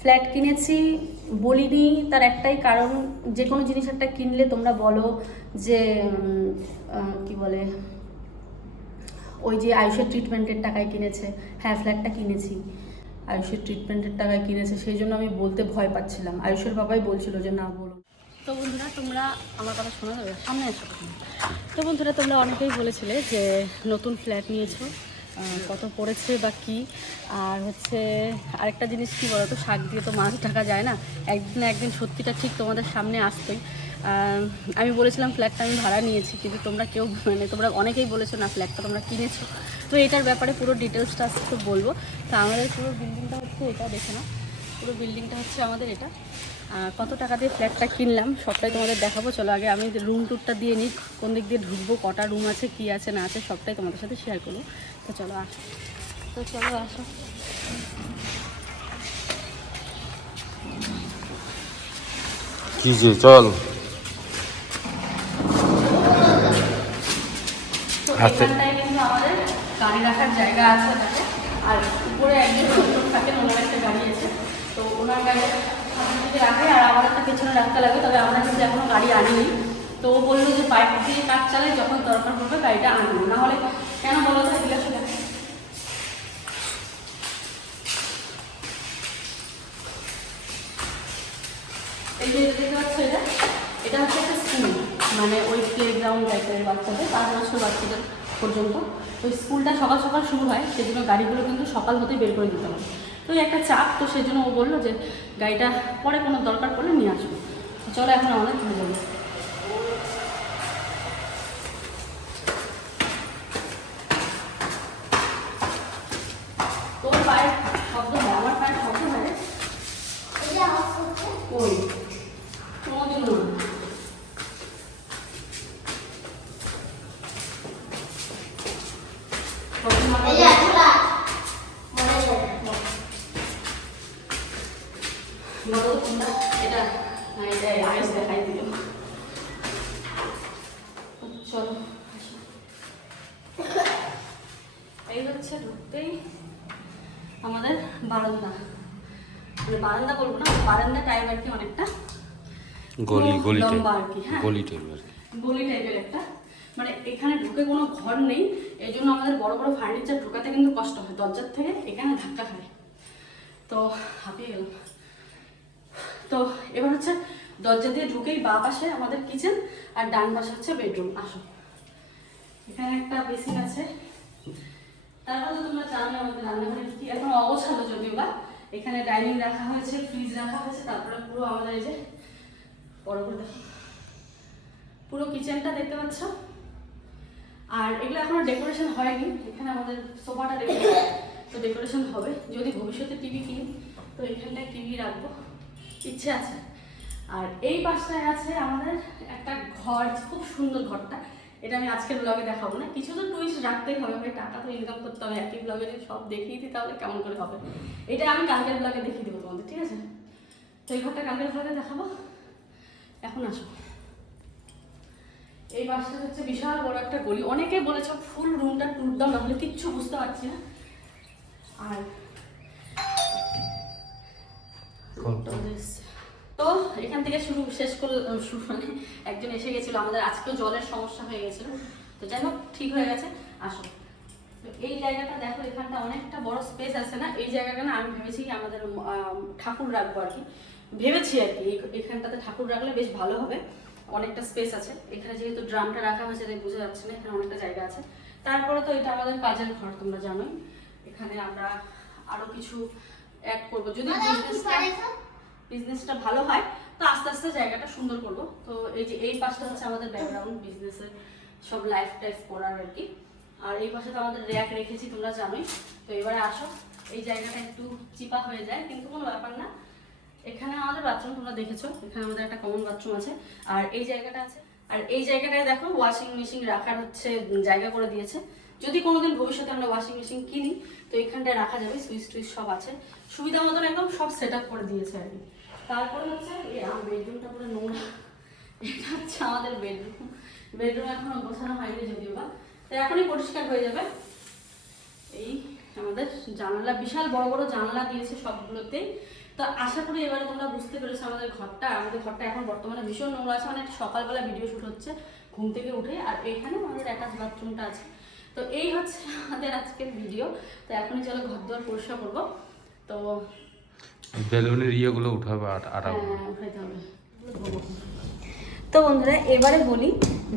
Flat কিনেছি বলিনি, তার একটাই কারণ যে কোনো জিনিস একটা কিনলে তোমরা বলো যে কি বলে, ওই যে আয়ুষের ট্রিটমেন্টের টাকায় কিনেছে। হ্যাঁ ফ্ল্যাটটা কিনেছি। আয়ুষের ট্রিটমেন্টের টাকায় কিনেছে, সেই জন্য আমি বলতে ভয় পাচ্ছিলাম। আয়ুষের বাবাই বলছিল যে, না, বলো। তো বন্ধুরা, তোমরা আমার কথা শোনা যাবে সামনে আসো। তো বন্ধুরা, তোমরা অনেকেই বলেছিলে যে, নতুন ফ্ল্যাট নিয়েছো। কত পড়েছে বা কি। আর হচ্ছে আরেকটা জিনিস কি বলো তো শাক দিয়ে তো মাছ ঢাকা যায় না। একদিন একদিন সত্যিটা ঠিক তোমাদের সামনে আসতোই। আমি বলেছিলাম ফ্ল্যাটটা আমি ভাড়া নিয়েছি, কিন্তু তোমরা কেউ মানে তোমরা অনেকেই বলেছ না ফ্ল্যাটটা তোমরা কিনেছো। তো এটার ব্যাপারে পুরো ডিটেলসটা আজকে বলব। তো আমাদের পুরো বিল্ডিংটা হচ্ছে এটা, দেখে না পুরো বিল্ডিংটা হচ্ছে আমাদের এটা। কত টাকা দিয়ে ফ্ল্যাটটা কিনলাম, সবটাই তোমাদের দেখাবো। চলো আগে আমি রুম ট্যুরটা দিয়ে নিই, কোন দিক দিয়ে ঢুকবো, কটা রুম আছে, কি আছে, না আছে, সবটাই তোমাদের সাথে শেয়ার করব। তো চলো আসো। তো চলো আসো। কি যে চল। তো আচ্ছা। আমাদের গাড়ি রাখার জায়গা আছে আর উপরে একজন থাকেন ওনার একটা গাড়ি আছে। তো ওনার গাড়ি রাখে আর আমার একটা পেছনে রাখতে লাগে তবে আমরা কিন্তু এখনও গাড়ি আনিনি। তো ও বলল যে বাইক দিয়ে কাজ চালাই যখন দরকার পড়বে গাড়িটা আনব। না হলে কেন বলো তো এগুলো সেটা এই যে দেখতে পাচ্ছ এটা এটা হচ্ছে একটা স্কুল মানে ওই প্লে গ্রাউন্ড টাইপের বাচ্চাদের, পাঁচ বছর বাচ্চাদের পর্যন্ত। ওই স্কুলটা সকাল সকাল শুরু হয়, সেজন্য গাড়িগুলো কিন্তু সকাল হতেই বের করে দিতে হবে তো একটা চাপ, তো সেই জন্য ও বলল যে গাড়িটা পরে কোনো দরকার পড়লে নিয়ে আসব চলো এখন আমাদের ঘুরে যাব তোর পায়ের শব্দ হয় আমার পায়ের শব্দ হয় রে। ওই কোনোদিনও না তখন আমার- বলো তোমরা, এটা না, এটা আইস দেখাই দিল চলো আসো। এই হচ্ছে ঢুকতেই আমাদের বারান্দা। মানে বারান্দা বলব না বারান্দা টাইপ আর কি অনেকটা। গলি গলি লম্বা আর কি, হ্যাঁ। গলি টাইপ আর গলি টাইপের একটা। মানে এখানে ঢুকে কোনো ঘর নেই এই জন্য আমাদের বড় বড় ফার্নিচার ঢোকাতে কিন্তু কষ্ট হয় দরজার থেকে এখানে ধাক্কা খায়। তো হাঁপিয়ে গেলাম। তো এবার হচ্ছে দরজা দিয়ে ঢুকেই বা পাশে আমাদের কিচেন আর ডান পাশে হচ্ছে বেডরুম আসো। এখানে একটা বেসিন আছে। তারপর তো তোমরা জানো আমাদের রান্নাঘরে কি এখন অগোছালো যদিও বা এখানে ডাইনিং রাখা হয়েছে ফ্রিজ রাখা হয়েছে, তারপরে পুরো আমাদের এই যে বড় পুরো কিচেনটা দেখতে পাচ্ছ। আর এগুলো এখনও ডেকোরেশন হয়নি, এখানে আমাদের সোফাটা রেখে তো ডেকোরেশন হবে, যদি ভবিষ্যতে টিভি কিনি, তো এখানটায় টিভি রাখব, ইচ্ছে আছে। আর এই পাশটায় আছে আমাদের একটা ঘর, খুব সুন্দর ঘরটা। এটা আমি আজকের ব্লগে দেখাবো না। কিছু তো টুইস্ট রাখতেই হবে ভাই টাকা তো ইনকাম করতে হবে একই ব্লগে যদি সব দেখিয়ে দিই তাহলে কেমন করে হবে? এটা আমি কালকের ব্লগে দেখিয়ে দেবো তোমাদের ঠিক আছে? তো এই ঘরটা কালকের ব্লগে দেখাবো। এখন আসো। এই বাসটা হচ্ছে বিশাল বড় একটা গলি। অনেকে বলেছে ফুল রুমটা টুর দাও নাহলে কিচ্ছু বুঝতে পারছি না। আর রুমটা আমাদের এসছে। তো এখান থেকে শুরু শেষ করল শুরু মানে একজন এসে গেছিল আমাদের আজকেও জলের সমস্যা হয়ে গেছিল। তো যাই হোক ঠিক হয়ে গেছে আসো। তো এই জায়গাটা দেখো এখানটা অনেকটা বড় স্পেস আছে না? এই জায়গাটা না আমি ভেবেছি আমাদের ঠাকুর রাখব আর কি। ভেবেছি আর কি এখানটাতে ঠাকুর রাখলে বেশ ভালো হবে। অনেকটা স্পেস আছে। এখানে যেহেতু ড্রামটা রাখা হয়েছে তাই বোঝা যাচ্ছে না এখানে অনেকটা জায়গা আছে। তারপরে তো এটা আমাদের কাজের ঘর তোমরা জানোই। এখানে আমরা আরও কিছু অ্যাড করব। যদি বিজনেসটা ভালো হয়, তো আস্তে আস্তে জায়গাটা সুন্দর করব। তো এই যে এই পাশটা হচ্ছে আমাদের ব্যাকগ্রাউন্ড বিজনেসের সব লাইফ টাইফ করার আর কি। আর এই পাশে তো আমাদের র্যাক রেখেছি, তোমরা জানোই। তো এবারে আসো, এই জায়গাটা একটু চিপা হয়ে যায়, কিন্তু কোনো ব্যাপার না। এখানে আমাদের বাথরুম তোমরা দেখেছ, এখানে আমাদের একটা কমন বাথরুম আছে। আর এই জায়গাটা আছে, আর এই জায়গাটায় দেখো ওয়াশিং মেশিন রাখার হচ্ছে জায়গা করে দিয়েছে। যদি কোনোদিন ভবিষ্যতে আমরা ওয়াশিং মেশিন কিনি, তো এখানটায় রাখা যাবে, সুইচ টুইচ সব আছে। সুবিধা মতন একদম সব সেট করে দিয়েছে আর কি। তারপরে হচ্ছে বেডরুমটা পুরো নোংরা। এটা হচ্ছে আমাদের বেডরুম বেডরুম এখনও গোছানো হয়নি যদিও বা। তো এখনই পরিষ্কার হয়ে যাবে। এই আমাদের জানলা, বিশাল বড় বড় জানলা দিয়েছে সবগুলোতেই তো আশা করি এবারে তোমরা বুঝতে পেরেছ আমাদের ঘরটা। আমাদের ঘরটা এখন বর্তমানে ভীষণ নোংরা আছে। মানে সকালবেলা ভিডিও শ্যুট হচ্ছে, ঘুম থেকে উঠে। আর এখানে আমাদের অ্যাটাচ বাথরুমটা আছে। তো এই হচ্ছে আমাদের আজকের ভিডিও তো এখনই চলো ঘর দুয়ার পরিষ্কার করব। তো বেলুনের ইয়েগুলো উঠাবে আট আটাগুলো হ্যাঁ, উঠাইতে হবে। তো বন্ধুরা এবারে বলি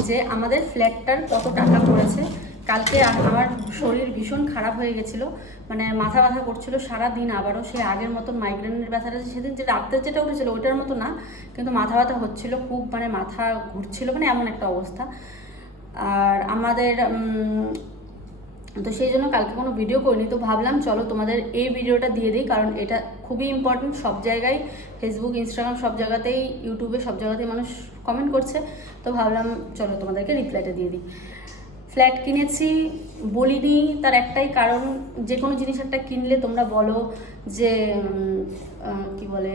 যে আমাদের ফ্ল্যাটটার কত টাকা পড়েছে। কালকে আমার শরীর ভীষণ খারাপ হয়ে গেছিল। মানে মাথা ব্যথা করছিল সারা দিন আবারও সে আগের মতো মাইগ্রেনের ব্যথাটা সেদিন যে রাত্রে যেটা উঠেছিল ওইটার মতো না। কিন্তু মাথা ব্যথা হচ্ছিল খুব মানে মাথা ঘুরছিল মানে এমন একটা অবস্থা। আর আমাদের তো সেই জন্য কালকে কোনো ভিডিও করিনি, তো ভাবলাম চলো তোমাদের এই ভিডিওটা দিয়ে দিই, কারণ এটা খুবই ইম্পর্টেন্ট সব জায়গায় ফেসবুক ইনস্টাগ্রাম সব জায়গাতেই ইউটিউবে সব জায়গাতেই মানুষ কমেন্ট করছে, তো ভাবলাম চলো তোমাদেরকে রিপ্লাইটা দিয়ে দিই। ফ্ল্যাট কিনেছি, বলিনি, তার একটাই কারণ যে কোনো জিনিস একটা কিনলে তোমরা বলো যে কি বলে,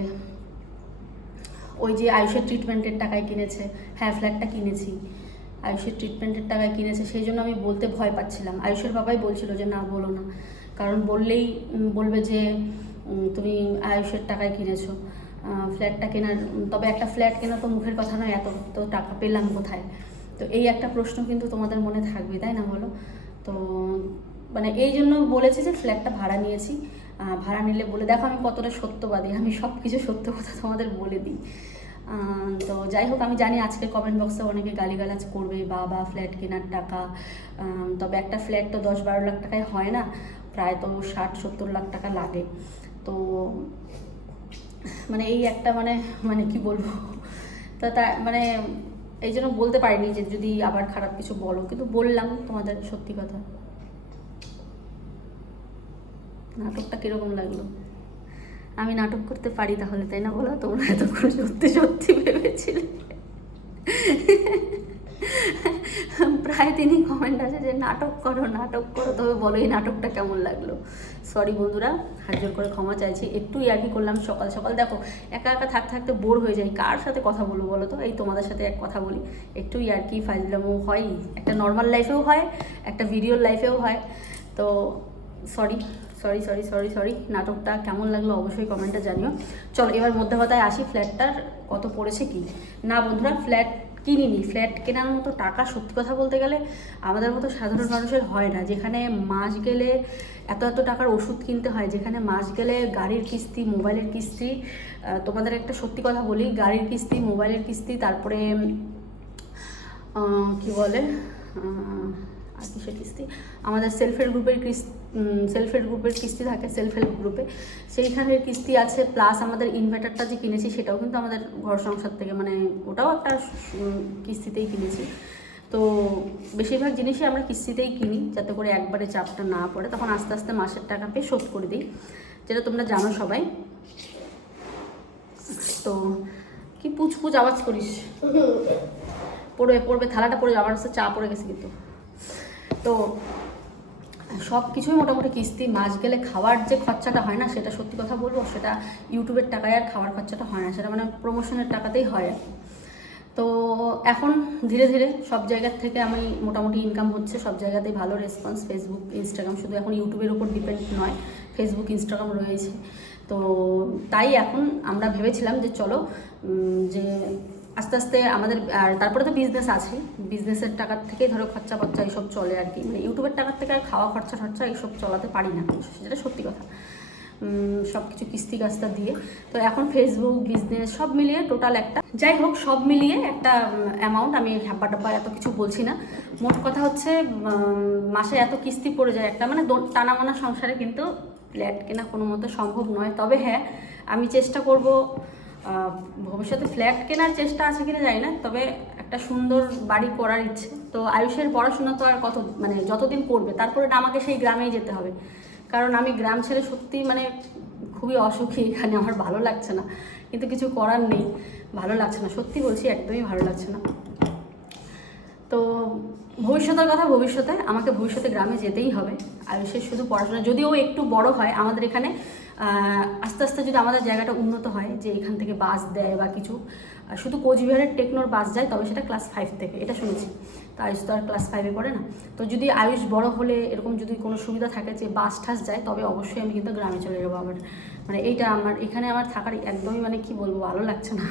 ওই যে আয়ুষের ট্রিটমেন্টের টাকায় কিনেছে হ্যাঁ ফ্ল্যাটটা কিনেছি। আয়ুষের ট্রিটমেন্টের টাকায় কিনেছে, সেই জন্য আমি বলতে ভয় পাচ্ছিলাম। আয়ুষের বাবাই বলছিল যে, না, বলো না। কারণ বললেই বলবে যে তুমি আয়ুষের টাকায় কিনেছো। ফ্ল্যাটটা কেনার, তবে একটা ফ্ল্যাট কেনা তো মুখের কথা নয়, এত তো টাকা পেলাম কোথায়? তো এই একটা প্রশ্ন কিন্তু তোমাদের মনে থাকবে, তাই না বলো? তো মানে এই জন্য বলেছি যে ফ্ল্যাটটা ভাড়া নিয়েছি। ভাড়া নিলে বলে, দেখো, আমি কতটা সত্যবাদী, আমি সব কিছু সত্য কথা তোমাদের বলে দিই। তো যাই হোক, আমি জানি আজকে কমেন্ট বক্সে অনেকে গালিগালাজ করবে, বা বা ফ্ল্যাট কেনার টাকা। তবে একটা ফ্ল্যাট তো দশ বারো লাখ টাকায় হয় না, প্রায় তো ষাট, সত্তর লাখ টাকা লাগে। তো মানে এই একটা মানে মানে কি বলব? তা তা মানে এই জন্য বলতে পারিনি যে যদি আবার খারাপ কিছু বলো, কিন্তু বললাম তোমাদের সত্যি কথা। নাটকটা কীরকম লাগল? আমি নাটক করতে পারি তাহলে, তাই না বলো? তোমরা এতক্ষণ সত্যি সত্যি ভেবেছিলে। প্রায় তিনি কমেন্ট আছে যে, নাটক করো নাটক করো। তবে বলো, এই নাটকটা কেমন লাগল? সরি বন্ধুরা, হাত জোর করে ক্ষমা চাইছি। একটু ইয়ার্কি করলাম সকাল সকাল। দেখো, একা একা থাকতে থাকতে বোর হয়ে যাই। কার সাথে কথা বলব বলো তো? এই তোমাদের সাথে এক কথা বলি। একটু ইয়ার্কি ফাইজলামও হয়। একটা নর্মাল লাইফেও হয়, একটা ভিডিওর লাইফেও হয়। তো sorry sorry sorry sorry sorry নাটকটা কেমন লাগল অবশ্যই কমেন্টে জানিও। চলো, এবার মধ্যে কথায় আসি। ফ্ল্যাটটার কত পড়েছে কি? না বন্ধুরা, ফ্ল্যাট কিনিনি। ফ্ল্যাট কেনার মতো টাকা সত্যি কথা বলতে গেলে আমাদের মতো সাধারণ মানুষের হয় না। যেখানে মাস গেলে এত এত টাকার ওষুধ কিনতে হয়, যেখানে মাস গেলে গাড়ির কিস্তি, মোবাইলের কিস্তি তোমাদের একটা সত্যি কথা বলি, গাড়ির কিস্তি, মোবাইলের কিস্তি, তারপরে কি বলে আর কিসের কিস্তি। আমাদের সেলফ হেল্প গ্রুপের কিস্তি সেলফ হেল্প গ্রুপের কিস্তি থাকে সেলফ হেল্প গ্রুপে সেইখানের কিস্তি আছে প্লাস আমাদের ইনভার্টারটা যে কিনেছি সেটাও কিন্তু আমাদের ঘর সংসার থেকে মানে ওটাও একটা কিস্তিতেই কিনেছি। তো বেশিরভাগ জিনিসই আমরা কিস্তিতেই কিনি যাতে করে একবারে চাপটা না পড়ে। তখন আস্তে আস্তে মাসের টাকা পেয়ে শোধ করে দিই যেটা তোমরা জানো সবাই। তো কি পুচ পুচ আওয়াজ করিস? পড়বে পড়বে থালাটা পড়ে আমার চা পড়ে গেছে কিন্তু। তো সব কিছুই মোটামুটি কিস্তি, মাস গেলে খাওয়ার যে খরচাটা হয় না, সেটা সত্যি কথা বলব, সেটা ইউটিউবের টাকায় আর খাওয়ার খরচাটা হয় না, সেটা মানে প্রমোশনের টাকাতেই হয়। তো এখন ধীরে ধীরে সব জায়গার থেকে আমি মোটামুটি ইনকাম হচ্ছে, সব জায়গাতেই ভালো রেসপন্স ফেসবুক ইনস্টাগ্রাম শুধু এখন ইউটিউবের উপর ডিপেন্ড নয় ফেসবুক ইনস্টাগ্রাম রয়েছে। তো তাই এখন আমরা ভেবেছিলাম যে চলো যে আস্তে আস্তে আমাদের, আর তারপরে তো বিজনেস আছে। বিজনেসের টাকার থেকেই ধরো খরচা খরচা এইসব চলে আর কি। মানে ইউটিউবের টাকার থেকে আর খাওয়া খরচা খরচা এইসব চলাতে পারি না। যেটা সত্যি কথা। সব কিছু কিস্তি কাস্তা দিয়ে। তো এখন ফেসবুক বিজনেস সব মিলিয়ে টোটাল একটা। যাই হোক, সব মিলিয়ে একটা অ্যামাউন্ট আমি হাব্বা ডাব্বা এত কিছু বলছি না। মোট কথা হচ্ছে মাসে এত কিস্তি পড়ে যায় একটা। মানে টানা টানামানা সংসারে কিন্তু ফ্ল্যাট কেনা কোনো মতো সম্ভব নয়। তবে হ্যাঁ আমি চেষ্টা করব ভবিষ্যতে ফ্ল্যাট কেনার চেষ্টা আছে কিনা জানি না, তবে একটা সুন্দর বাড়ি করার ইচ্ছে। তো আয়ুষের পড়াশোনা তো আর কত মানে যতদিন করবে, তারপরে আমাকে সেই গ্রামেই যেতে হবে। কারণ আমি গ্রাম ছেড়ে সত্যি মানে খুবই অসুখী, এখানে আমার ভালো লাগছে না। কিন্তু কিছু করার নেই, ভালো লাগছে না। সত্যি বলছি, একদমই ভালো লাগছে না। তো ভবিষ্যতের কথা ভবিষ্যতে, আমাকে ভবিষ্যতে গ্রামে যেতেই হবে। আয়ুষের শুধু পড়াশোনা, যদিও একটু বড় হয়, আমাদের এখানে আস্তে আস্তে যদি আমাদের জায়গাটা উন্নত হয়, যে এখান থেকে বাস দেয় বা কিছু শুধু কোচবিহারের টেকনোর বাস যায়, তবে সেটা ক্লাস ফাইভ থেকে, এটা শুনেছি। তো আয়ুষ তো আর ক্লাস ফাইভে পড়ে না। তো যদি আয়ুষ বড় হলে এরকম যদি কোনো সুবিধা থাকে যে বাস ঠাস যায়, তবে অবশ্যই আমি কিন্তু গ্রামে চলে যাব আবার। মানে এইটা আমার, এখানে আমার থাকার একদমই মানে কি বলব, ভালো লাগছে না।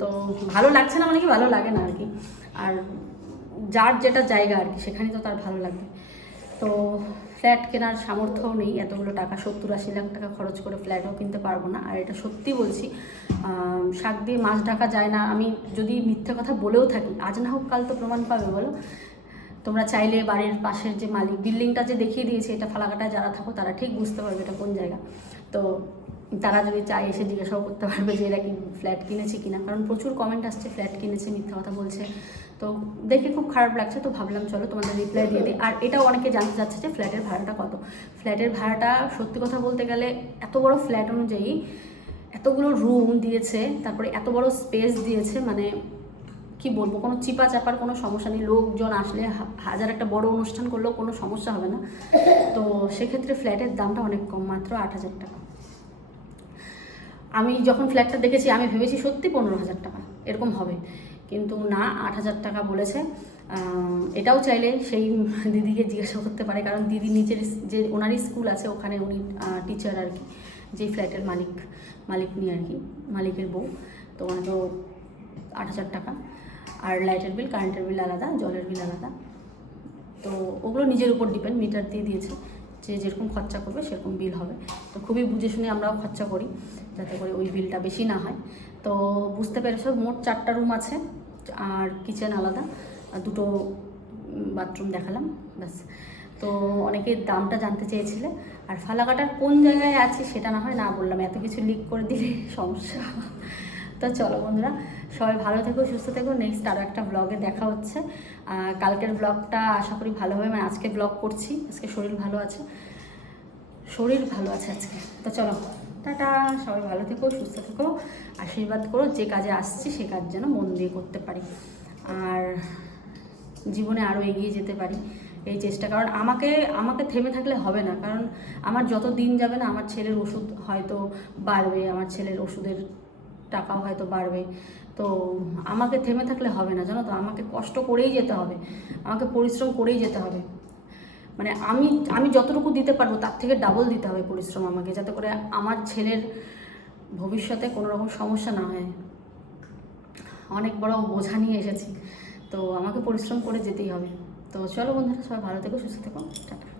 তো ভালো লাগছে না মানে কি, ভালো লাগে না আর কি আর যার যেটা জায়গা আর কি সেখানেই তো তার ভালো লাগবে। তো ফ্ল্যাট কেনার সামর্থ্যও নেই, এতগুলো টাকা, সত্তর আশি লাখ টাকা খরচ করে ফ্ল্যাটও কিনতে পারব না। আর এটা সত্যি বলছি শাক দিয়ে মাছ ঢাকা যায় না, আমি যদি মিথ্যে কথা বলেও থাকি, আজ না হোক কাল তো প্রমাণ পাবে, বলো? তোমরা চাইলে বাড়ির পাশের যে মালিক, বিল্ডিংটা যে দেখিয়ে দিয়েছে, এটা ফালাকাটায় যারা থাকো, তারা ঠিক বুঝতে পারবে এটা কোন জায়গা। তো তারা যদি চায় এসে জিজ্ঞাসাও করতে পারবে যে এরা কি ফ্ল্যাট কিনেছে কিনা। কারণ প্রচুর কমেন্ট আসছে ফ্ল্যাট কিনেছে, মিথ্যা কথা বলছে। তো দেখে খুব খারাপ লাগছে। তো ভাবলাম, চলো তোমাদের রিপ্লাই দিয়ে দিই। আর এটাও অনেকে জানতে চাচ্ছে যে ফ্ল্যাটের ভাড়াটা কত? ফ্ল্যাটের ভাড়াটা, সত্যি কথা বলতে গেলে, এত বড় ফ্ল্যাট অনুযায়ী এতগুলো রুম দিয়েছে, তারপরে এত বড় স্পেস দিয়েছে মানে কি বলব, কোনো চিপা চাপার কোনো সমস্যা নেই। লোকজন আসলে হাজার একটা বড় অনুষ্ঠান করলেও কোনো সমস্যা হবে না। তো সেক্ষেত্রে ফ্ল্যাটের দামটা অনেক কম, মাত্র আট হাজার টাকা। আমি যখন ফ্ল্যাটটা দেখেছি, আমি ভেবেছি সত্যি পনেরো হাজার টাকা, এরকম হবে। কিন্তু না, আট হাজার টাকা বলেছে। এটাও চাইলে সেই দিদিকে জিজ্ঞাসা করতে পারে, কারণ দিদি নিচের যে ওনারই স্কুল আছে, ওখানে উনি টিচার আর কি যেই ফ্ল্যাটের মালিক মালিক নিয়ে আর কি, মালিকের বউ। তো ওনাকে আট হাজার টাকা। আর লাইটের বিল কারেন্টের বিল আলাদা, জলের বিল আলাদা। তো ওগুলো নিজের উপর ডিপেন্ড মিটার দিয়ে দিয়েছে। যে যেরকম খরচা করবে সেরকম বিল হবে। তো খুবই বুঝে শুনে আমরাও খরচা করি, যাতে করে ওই বিলটা বেশি না হয়। তো বুঝতে পেরেছ, মোট চারটা রুম আছে, আর কিচেন আলাদা, আর দুটো বাথরুম দেখালাম, ব্যাস। তো অনেকে দামটা জানতে চেয়েছিলে, আর ফালাকাটার কোন জায়গায় আছে সেটা না হয় না বললাম, এত কিছু লিক করে দিলে সমস্যা। তো চলো বন্ধুরা সবাই ভালো থেকো, সুস্থ থেকো। নেক্সট আরও একটা ব্লগে দেখা হচ্ছে। কালকের ব্লগটা আশা করি ভালো হবে। মানে আজকে ব্লগ করছি। আজকে শরীর ভালো আছে। শরীর ভালো আছে আজকে। তো চলো, টাটা। সবাই ভালো থেকো, সুস্থ থেকো। আশীর্বাদ করো। যে কাজে আসছি, সে কাজ যেন মন দিয়ে করতে পারি। আর জীবনে আরও এগিয়ে যেতে পারি এই চেষ্টা। কারণ আমাকে আমাকে থেমে থাকলে হবে না। কারণ আমার যত দিন যাবে না, আমার ছেলের ওষুধ হয়তো বাড়বে। আমার ছেলের ওষুধের টাকাও হয়তো বাড়বে। তো আমাকে থেমে থাকলে হবে না, জানো তো? আমাকে কষ্ট করেই যেতে হবে। আমাকে পরিশ্রম করেই যেতে হবে। মানে আমি আমি যতটুকু দিতে পারব, তার থেকে ডাবল দিতে হবে পরিশ্রম আমাকে, যাতে করে আমার ছেলের ভবিষ্যতে কোনো রকম সমস্যা না হয়। অনেক বড় বোঝা নিয়ে এসেছি। তো আমাকে পরিশ্রম করে যেতেই হবে। তো চলো বন্ধুরা, সবাই ভালো থেকো, সুস্থ থেকো। টাটা।